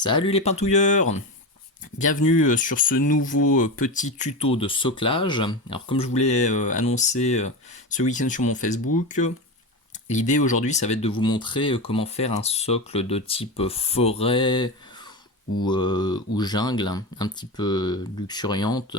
Salut les pintouilleurs! Bienvenue sur ce nouveau petit tuto de soclage. Alors comme je voulais annoncer ce week-end sur mon Facebook, l'idée aujourd'hui ça va être de vous montrer comment faire un socle de type forêt ou jungle, un petit peu luxuriante.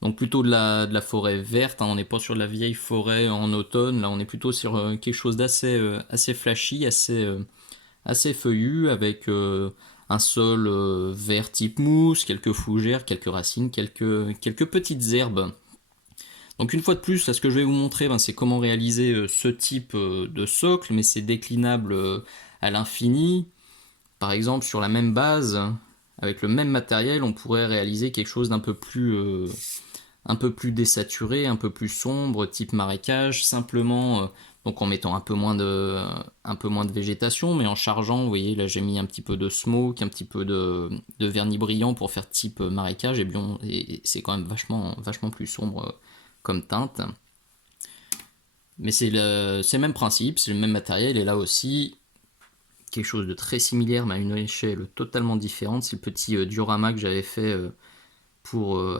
Donc plutôt de la forêt verte, hein, on n'est pas sur de la vieille forêt en automne, là on est plutôt sur quelque chose d'assez assez flashy, assez feuillu, avec un sol vert type mousse, quelques fougères, quelques racines, quelques petites herbes. Donc une fois de plus, là, ce que je vais vous montrer, ben, c'est comment réaliser ce type de socle, mais c'est déclinable à l'infini. Par exemple, sur la même base, avec le même matériel, on pourrait réaliser quelque chose un peu plus désaturé, un peu plus sombre, type marécage, simplement donc en mettant un peu moins de végétation, mais en chargeant, vous voyez, là j'ai mis un petit peu de smoke, un petit peu de vernis brillant pour faire type marécage, et c'est quand même vachement plus sombre comme teinte. Mais c'est le même principe, c'est le même matériel, et là aussi, quelque chose de très similaire, mais à une échelle totalement différente, c'est le petit diorama que j'avais fait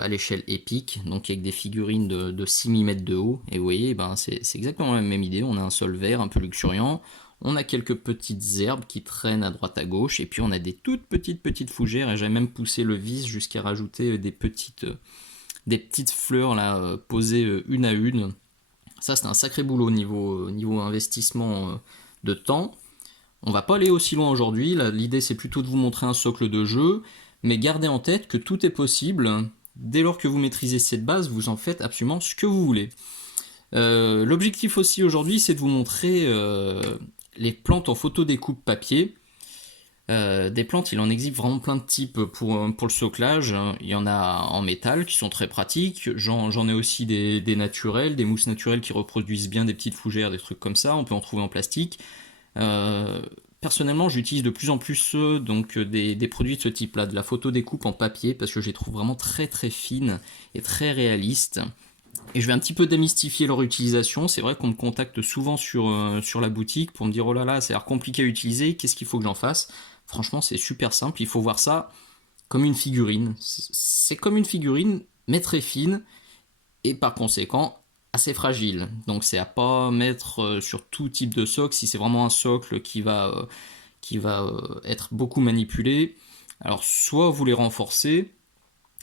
à l'échelle épique, donc avec des figurines de 6 mm de haut. Et vous voyez, ben, c'est exactement la même idée. On a un sol vert un peu luxuriant, on a quelques petites herbes qui traînent à droite à gauche, et puis on a des toutes petites fougères, et j'ai même poussé le vis jusqu'à rajouter des petites fleurs là, posées une à une. Ça, c'est un sacré boulot niveau investissement de temps. On va pas aller aussi loin aujourd'hui, l'idée c'est plutôt de vous montrer un socle de jeu, mais gardez en tête que tout est possible. Dès lors que vous maîtrisez cette base, vous en faites absolument ce que vous voulez. L'objectif aussi aujourd'hui, c'est de vous montrer les plantes en photo découpe papier. Des plantes, il en existe vraiment plein de types pour le soclage. Il y en a en métal qui sont très pratiques. J'en ai aussi des naturels, des mousses naturelles qui reproduisent bien des petites fougères, des trucs comme ça. On peut en trouver en plastique. Euh, Personnellement, j'utilise de plus en plus des produits de ce type-là, de la photo découpe en papier, parce que je les trouve vraiment très fines et très réalistes. Et je vais un petit peu démystifier leur utilisation. C'est vrai qu'on me contacte souvent sur la boutique pour me dire oh là là, ça a l'air compliqué à utiliser, qu'est-ce qu'il faut que j'en fasse? Franchement, c'est super simple, il faut voir ça comme une figurine. C'est comme une figurine, mais très fine, et par conséquent assez fragile. Donc c'est à pas mettre sur tout type de socle si c'est vraiment un socle qui va être beaucoup manipulé. Alors soit vous les renforcez,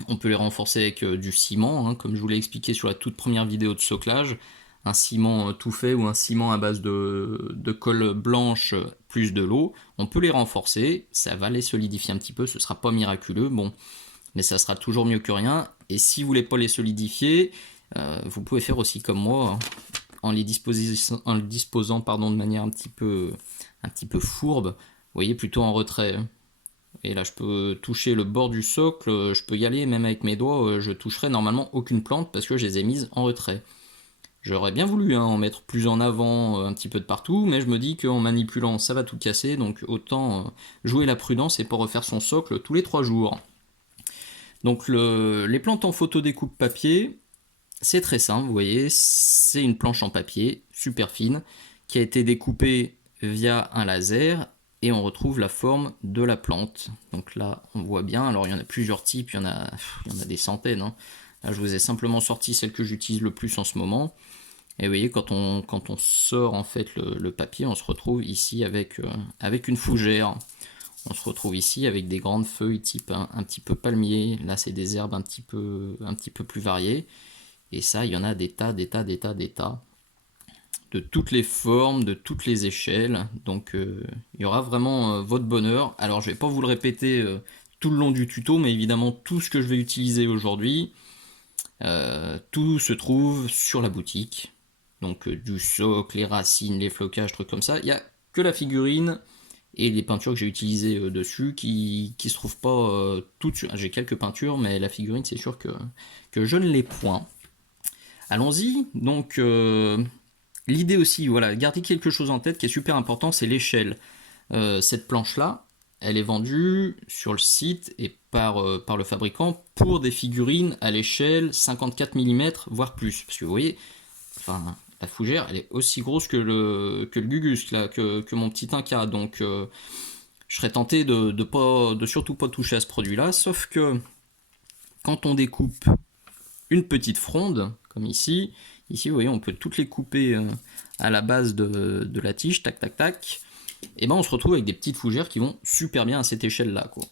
on peut les renforcer avec du ciment, hein, comme je vous l'ai expliqué sur la toute première vidéo de soclage, un ciment tout fait ou un ciment à base de colle blanche plus de l'eau. On peut les renforcer, ça va les solidifier un petit peu, ce sera pas miraculeux, bon, mais ça sera toujours mieux que rien. Et si vous voulez pas les solidifier, vous pouvez faire aussi comme moi, hein, en les disposant pardon, de manière un petit peu fourbe, vous voyez, plutôt en retrait. Et là, je peux toucher le bord du socle, je peux y aller, même avec mes doigts, je toucherai normalement aucune plante parce que je les ai mises en retrait. J'aurais bien voulu en mettre plus en avant un petit peu de partout, mais je me dis qu'en manipulant, ça va tout casser, donc autant jouer la prudence et pas refaire son socle tous les 3 jours. Donc les plantes en photo découpe papier, c'est très simple, vous voyez, c'est une planche en papier, super fine, qui a été découpée via un laser, et on retrouve la forme de la plante. Donc là, on voit bien, alors il y en a plusieurs types, il y en a des centaines, hein. Là, je vous ai simplement sorti celle que j'utilise le plus en ce moment. Et vous voyez, quand on sort en fait le papier, on se retrouve ici avec une fougère. On se retrouve ici avec des grandes feuilles type un petit peu palmier. Là, c'est des herbes un petit peu plus variées. Et ça, il y en a des tas. De toutes les formes, de toutes les échelles. Donc, il y aura vraiment votre bonheur. Alors, je ne vais pas vous le répéter tout le long du tuto, mais évidemment, tout ce que je vais utiliser aujourd'hui, tout se trouve sur la boutique. Donc, du socle, les racines, les flocages, trucs comme ça. Il n'y a que la figurine et les peintures que j'ai utilisées dessus qui se trouvent pas toutes. J'ai quelques peintures, mais la figurine, c'est sûr que je ne l'ai point. Allons-y. Donc, l'idée aussi, voilà, gardez quelque chose en tête qui est super important, c'est l'échelle. Cette planche-là, elle est vendue sur le site et par le fabricant pour des figurines à l'échelle 54 mm, voire plus. Parce que vous voyez, enfin, la fougère, elle est aussi grosse que le Gugus, là, que mon petit Inca. Donc, je serais tenté de surtout pas toucher à ce produit-là, sauf que quand on découpe une petite fronde, comme ici, vous voyez, on peut toutes les couper à la base de la tige, tac, tac, tac, et ben on se retrouve avec des petites fougères qui vont super bien à cette échelle-là, quoi.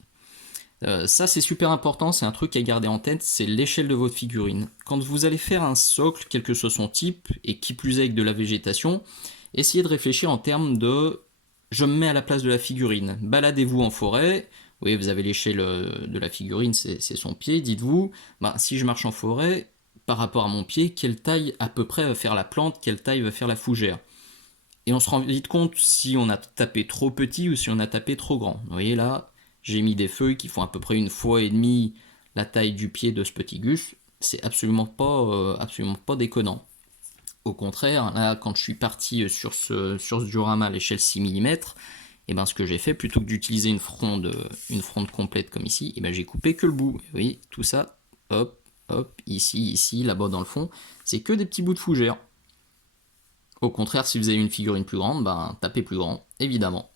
Ça c'est super important, c'est un truc à garder en tête, c'est l'échelle de votre figurine. Quand vous allez faire un socle, quel que soit son type, et qui plus est avec de la végétation, essayez de réfléchir en termes de je me mets à la place de la figurine. Baladez-vous en forêt, vous voyez, vous avez l'échelle de la figurine, c'est son pied, dites-vous, bah, si je marche en forêt, par rapport à mon pied, quelle taille à peu près va faire la plante, quelle taille va faire la fougère. Et on se rend vite compte si on a tapé trop petit ou si on a tapé trop grand. Vous voyez là, j'ai mis des feuilles qui font à peu près 1,5 fois la taille du pied de ce petit gus. C'est absolument pas déconnant. Au contraire, là, quand je suis parti sur ce diorama à l'échelle 6 mm, et ben ce que j'ai fait, plutôt que d'utiliser une fronde complète comme ici, et ben j'ai coupé que le bout. Vous voyez, tout ça, hop, hop, ici, là-bas dans le fond, c'est que des petits bouts de fougère. Au contraire, si vous avez une figurine plus grande, ben tapez plus grand, évidemment.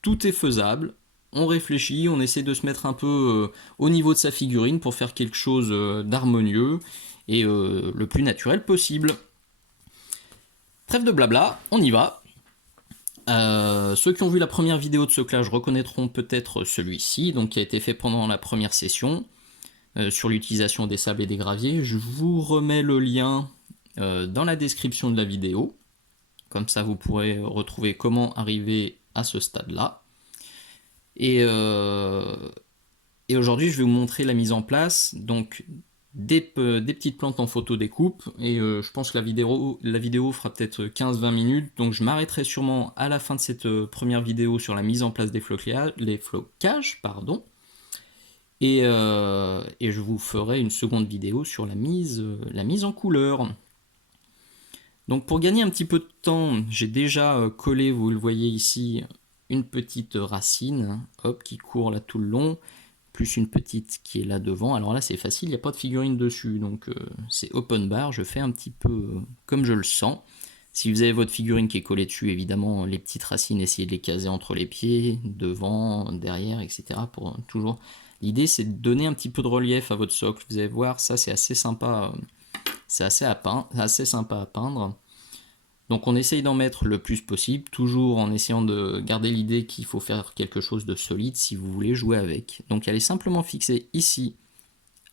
Tout est faisable, on réfléchit, on essaie de se mettre un peu au niveau de sa figurine pour faire quelque chose d'harmonieux et le plus naturel possible. Trêve de blabla, on y va. Ceux qui ont vu la première vidéo de soclage reconnaîtront peut-être celui-ci, donc qui a été fait pendant la première session sur l'utilisation des sables et des graviers. Je vous remets le lien dans la description de la vidéo. Comme ça, vous pourrez retrouver comment arriver à ce stade-là. Et aujourd'hui, je vais vous montrer la mise en place donc des petites plantes en photo découpe. Et je pense que la vidéo fera peut-être 15-20 minutes. Donc je m'arrêterai sûrement à la fin de cette première vidéo sur la mise en place des flocages. Pardon. Et je vous ferai une seconde vidéo sur la mise en couleur. Donc pour gagner un petit peu de temps, j'ai déjà collé, vous le voyez ici, une petite racine, hop, qui court là tout le long, plus une petite qui est là devant. Alors là c'est facile, il n'y a pas de figurine dessus, donc c'est open bar, je fais un petit peu comme je le sens. Si vous avez votre figurine qui est collée dessus, évidemment, les petites racines, essayez de les caser entre les pieds, devant, derrière, etc. Pour toujours. L'idée c'est de donner un petit peu de relief à votre socle. Vous allez voir, ça c'est assez sympa. C'est assez sympa à peindre. Donc on essaye d'en mettre le plus possible, toujours en essayant de garder l'idée qu'il faut faire quelque chose de solide si vous voulez jouer avec. Donc elle est simplement fixée ici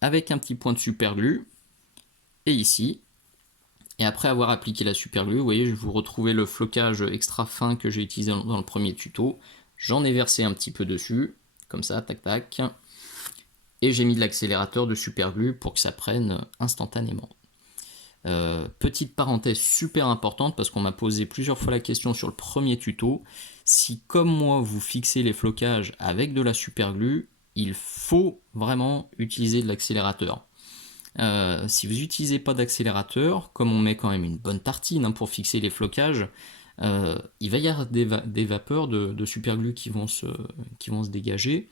avec un petit point de superglue et ici. Et après avoir appliqué la superglue, vous voyez, je vous retrouvez le flocage extra fin que j'ai utilisé dans le premier tuto. J'en ai versé un petit peu dessus, comme ça, tac tac. Et j'ai mis de l'accélérateur de superglue pour que ça prenne instantanément. Petite parenthèse super importante parce qu'on m'a posé plusieurs fois la question sur le premier tuto. Si comme moi vous fixez les flocages avec de la superglue, il faut vraiment utiliser de l'accélérateur. Si vous n'utilisez pas d'accélérateur, comme on met quand même une bonne tartine pour fixer les flocages, il va y avoir des vapeurs de superglue qui vont se dégager.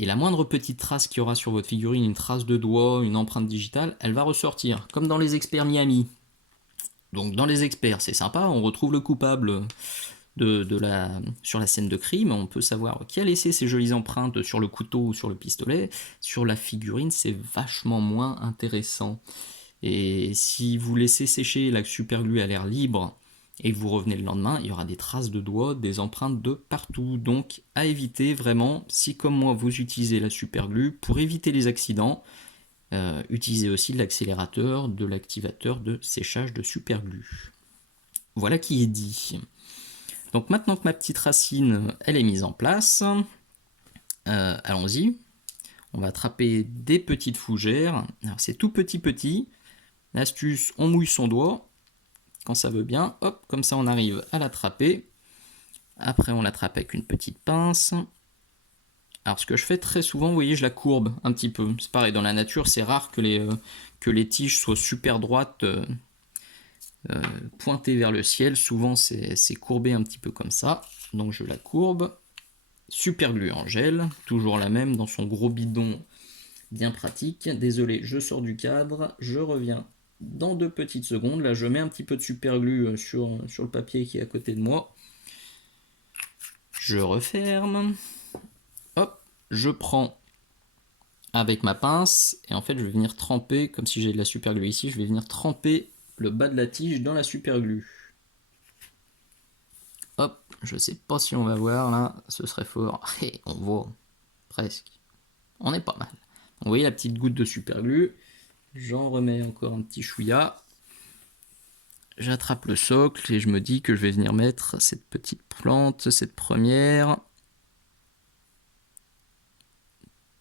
Et la moindre petite trace qu'il y aura sur votre figurine, une trace de doigt, une empreinte digitale, elle va ressortir, comme dans les experts Miami. Donc dans les experts, c'est sympa, on retrouve le coupable sur la scène de crime, on peut savoir qui a laissé ces jolies empreintes sur le couteau ou sur le pistolet. Sur la figurine, c'est vachement moins intéressant. Et si vous laissez sécher la superglue à l'air libre, et que vous revenez le lendemain, il y aura des traces de doigts, des empreintes de partout. Donc à éviter vraiment, si comme moi vous utilisez la superglue, pour éviter les accidents, utilisez aussi de l'accélérateur, de l'activateur de séchage de superglue. Voilà qui est dit. Donc maintenant que ma petite racine elle est mise en place, allons-y. On va attraper des petites fougères. Alors c'est tout petit. L'astuce, on mouille son doigt. Quand ça veut bien, hop, comme ça on arrive à l'attraper. Après on l'attrape avec une petite pince. Alors ce que je fais très souvent, vous voyez, je la courbe un petit peu. C'est pareil, dans la nature, c'est rare que les tiges soient super droites, pointées vers le ciel. Souvent c'est courbé un petit peu comme ça. Donc je la courbe. Superglue en gel, toujours la même dans son gros bidon bien pratique. Désolé, je sors du cadre, je reviens dans 2 petites secondes. Là, je mets un petit peu de superglue sur le papier qui est à côté de moi. Je referme. Hop, je prends avec ma pince et en fait je vais venir tremper, comme si j'ai de la super glue ici, je vais venir tremper le bas de la tige dans la super glue. Hop, je sais pas si on va voir là, ce serait fort. Et on voit presque. On est pas mal. Donc, vous voyez la petite goutte de super glue. J'en remets encore un petit chouïa. J'attrape le socle et je me dis que je vais venir mettre cette petite plante, cette première,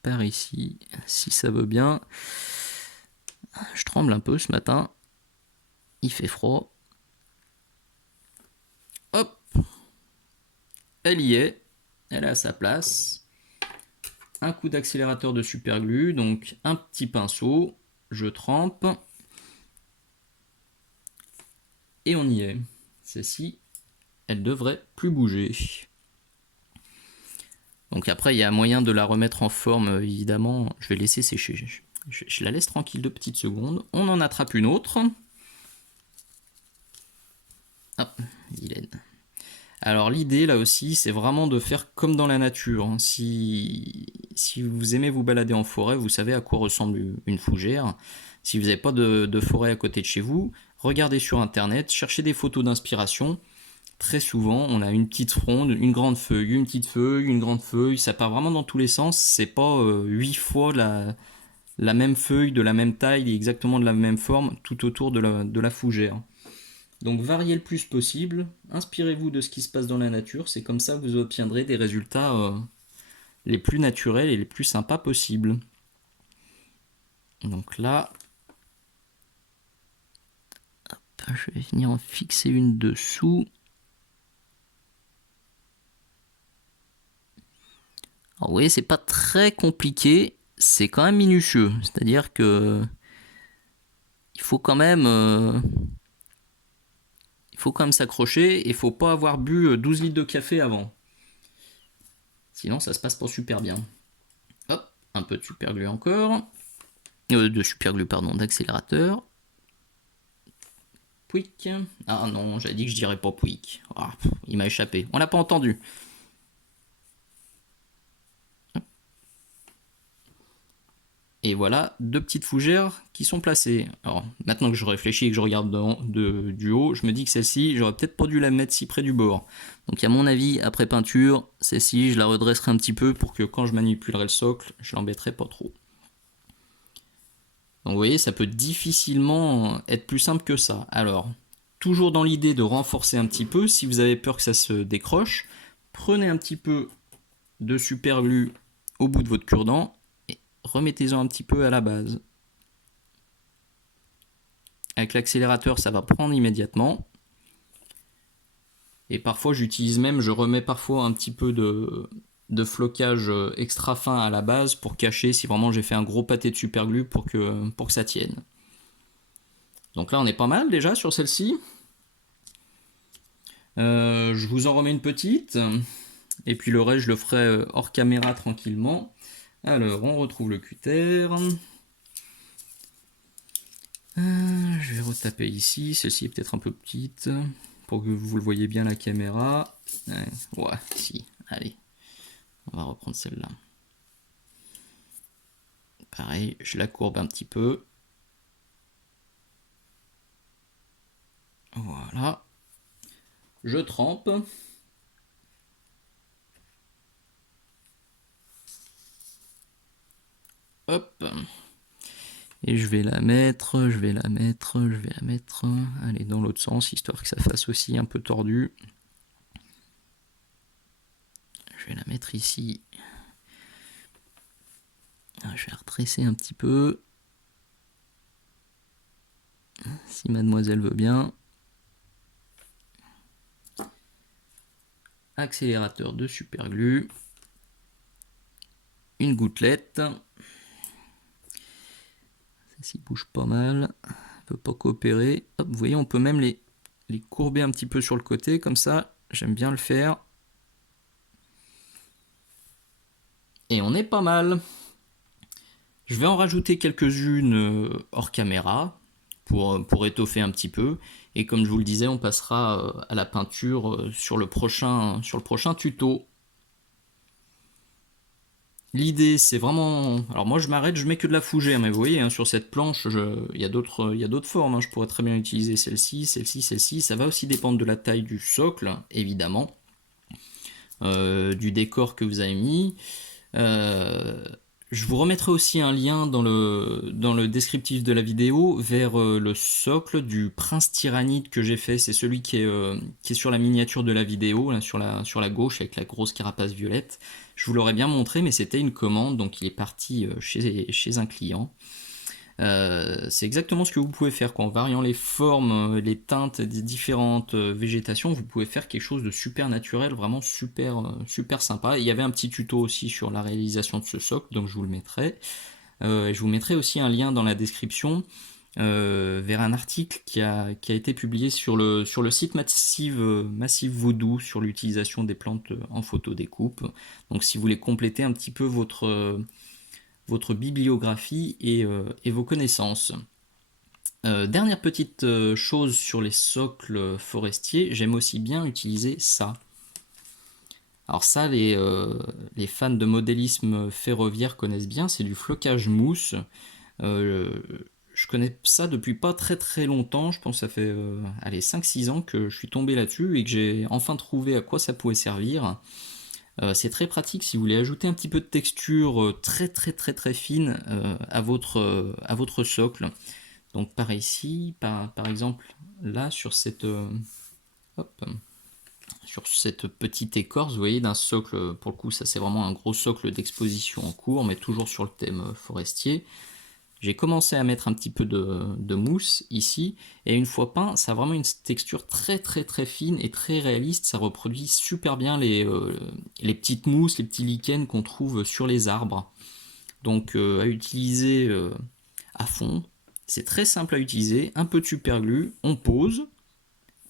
par ici, si ça veut bien. Je tremble un peu ce matin. Il fait froid. Hop, elle y est. Elle est à sa place. Un coup d'accélérateur de super glue, donc un petit pinceau. Je trempe. Et on y est. Celle-ci, elle devrait plus bouger. Donc après, il y a moyen de la remettre en forme, évidemment. Je vais laisser sécher. Je la laisse tranquille 2 petites secondes. On en attrape une autre. Hop, vilaine. Alors l'idée là aussi, c'est vraiment de faire comme dans la nature. Si vous aimez vous balader en forêt, vous savez à quoi ressemble une fougère. Si vous n'avez pas de forêt à côté de chez vous, regardez sur internet, cherchez des photos d'inspiration. Très souvent, on a une petite fronde, une grande feuille, une petite feuille, une grande feuille. Ça part vraiment dans tous les sens. C'est pas 8 fois la même feuille, de la même taille, exactement de la même forme, tout autour de la fougère. Donc variez le plus possible, inspirez-vous de ce qui se passe dans la nature, c'est comme ça que vous obtiendrez des résultats les plus naturels et les plus sympas possibles. Donc là, hop, je vais venir en fixer une dessous. Alors vous voyez, c'est pas très compliqué, c'est quand même minutieux, c'est-à-dire que il faut quand même s'accrocher et il faut pas avoir bu 12 litres de café avant. Sinon ça se passe pas super bien. Hop, un peu de super glue encore. D'accélérateur. Pouic. Ah non, j'avais dit que je dirais pas pouic. Ah, il m'a échappé. On l'a pas entendu. Et voilà, 2 petites fougères qui sont placées. Alors, maintenant que je réfléchis et que je regarde du haut, je me dis que celle-ci, j'aurais peut-être pas dû la mettre si près du bord. Donc à mon avis, après peinture, celle-ci, je la redresserai un petit peu pour que quand je manipulerai le socle, je l'embêterai pas trop. Donc vous voyez, ça peut difficilement être plus simple que ça. Alors, toujours dans l'idée de renforcer un petit peu, si vous avez peur que ça se décroche, prenez un petit peu de super glue au bout de votre cure-dent et remettez-en un petit peu à la base. Avec l'accélérateur, ça va prendre immédiatement. Et parfois, je remets parfois un petit peu de flocage extra fin à la base pour cacher si vraiment j'ai fait un gros pâté de super glue pour que ça tienne. Donc là on est pas mal déjà sur celle-ci. Je vous en remets une petite. Et puis le reste je le ferai hors caméra tranquillement. Alors on retrouve le cutter. Je vais retaper ici. Celle-ci est peut-être un peu petite pour que vous le voyez bien la caméra. Ouais, si, allez. On va reprendre celle-là. Pareil, je la courbe un petit peu. Voilà. Je trempe. Hop. Et je vais la mettre. Allez, dans l'autre sens, histoire que ça fasse aussi un peu tordu. Je vais la mettre ici. Je vais la redresser un petit peu. Si mademoiselle veut bien. Accélérateur de super glue. Une gouttelette. Celle-ci bouge pas mal. Elle peut pas coopérer. Hop, vous voyez, on peut même les courber un petit peu sur le côté. Comme ça, j'aime bien le faire. Et on est pas mal. Je vais en rajouter quelques-unes hors caméra pour étoffer un petit peu. Et comme je vous le disais, on passera à la peinture sur le prochain tuto. L'idée, c'est vraiment... Alors moi, je m'arrête, je mets que de la fougère, mais vous voyez, hein, sur cette planche, il y a d'autres formes, hein. Je pourrais très bien utiliser celle-ci, celle-ci, celle-ci. Ça va aussi dépendre de la taille du socle, évidemment, du décor que vous avez mis. Euh, je vous remettrai aussi un lien dans le descriptif de la vidéo vers le socle du prince tyrannide que j'ai fait. C'est celui qui est sur la miniature de la vidéo, là, sur la gauche, avec la grosse carapace violette. Je vous l'aurais bien montré, mais c'était une commande, donc il est parti chez un client. C'est exactement ce que vous pouvez faire, quoi. En variant les formes, les teintes des différentes végétations, vous pouvez faire quelque chose de super naturel, vraiment super, super sympa. Il y avait un petit tuto aussi sur la réalisation de ce socle, donc je vous le mettrai. Je vous mettrai aussi un lien dans la description vers un article qui a été publié sur le site Massive Voodoo sur l'utilisation des plantes en photo découpe. Donc si vous voulez compléter un petit peu votre bibliographie et vos connaissances. Dernière petite chose sur les socles forestiers, j'aime aussi bien utiliser ça. Alors ça, les fans de modélisme ferroviaire connaissent bien, c'est du flocage mousse. Euh, je connais ça depuis pas très très longtemps, je pense que ça fait allez, 5-6 ans que je suis tombé là-dessus et que j'ai enfin trouvé à quoi ça pouvait servir. C'est très pratique si vous voulez ajouter un petit peu de texture très très très très fine à votre socle. Donc par ici, par exemple, là hop, sur cette petite écorce, vous voyez, d'un socle, pour le coup ça c'est vraiment un gros socle d'exposition en cours, mais toujours sur le thème forestier. J'ai commencé à mettre un petit peu de mousse ici, et une fois peint, ça a vraiment une texture très très très fine et très réaliste, ça reproduit super bien les petites mousses, les petits lichens qu'on trouve sur les arbres. Donc à utiliser à fond, c'est très simple à utiliser, un peu de superglue, on pose,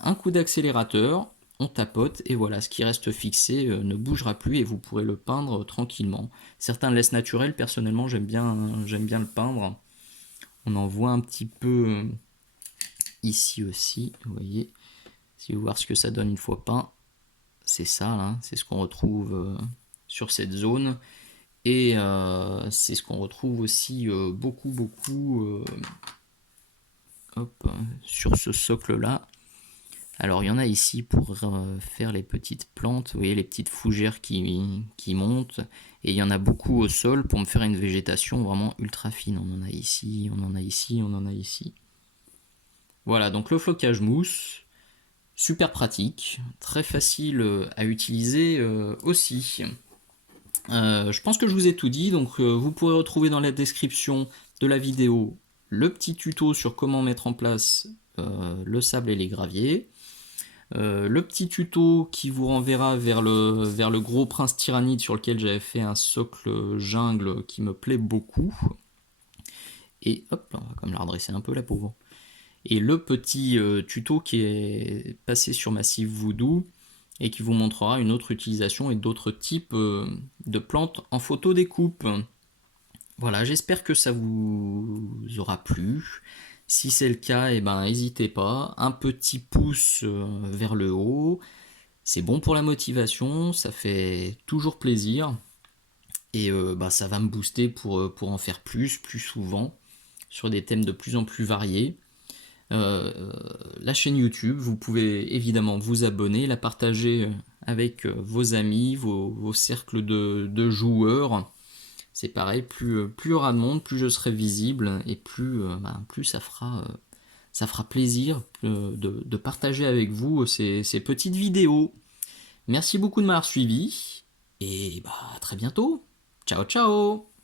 un coup d'accélérateur, on tapote et voilà, ce qui reste fixé ne bougera plus et vous pourrez le peindre tranquillement. Certains le laissent naturel, personnellement j'aime bien le peindre. On en voit un petit peu ici aussi, vous voyez, si vous voulez voir ce que ça donne une fois peint, c'est ça là, c'est ce qu'on retrouve sur cette zone. Et c'est ce qu'on retrouve aussi beaucoup hop, sur ce socle là. Alors il y en a ici pour faire les petites plantes, vous voyez les petites fougères qui montent, et il y en a beaucoup au sol pour me faire une végétation vraiment ultra fine. On en a ici, on en a ici, on en a ici. Voilà, donc le flocage mousse, super pratique, très facile à utiliser aussi. Je pense que je vous ai tout dit, donc vous pourrez retrouver dans la description de la vidéo le petit tuto sur comment mettre en place le sable et les graviers. Le petit tuto qui vous renverra vers le gros prince tyrannide sur lequel j'avais fait un socle jungle qui me plaît beaucoup. Et hop, on va comme la redresser un peu la pauvre. Et le petit tuto qui est passé sur Massive Voodoo et qui vous montrera une autre utilisation et d'autres types de plantes en photo découpe. Voilà, j'espère que ça vous aura plu. Si c'est le cas, eh ben, n'hésitez pas. Un petit pouce vers le haut. C'est bon pour la motivation, ça fait toujours plaisir. Et bah, ça va me booster pour en faire plus souvent, sur des thèmes de plus en plus variés. La chaîne YouTube, vous pouvez évidemment vous abonner, la partager avec vos amis, vos cercles de joueurs. C'est pareil, plus il y aura de monde, plus je serai visible et plus ça fera plaisir de partager avec vous ces petites vidéos. Merci beaucoup de m'avoir suivi et bah, à très bientôt. Ciao ciao.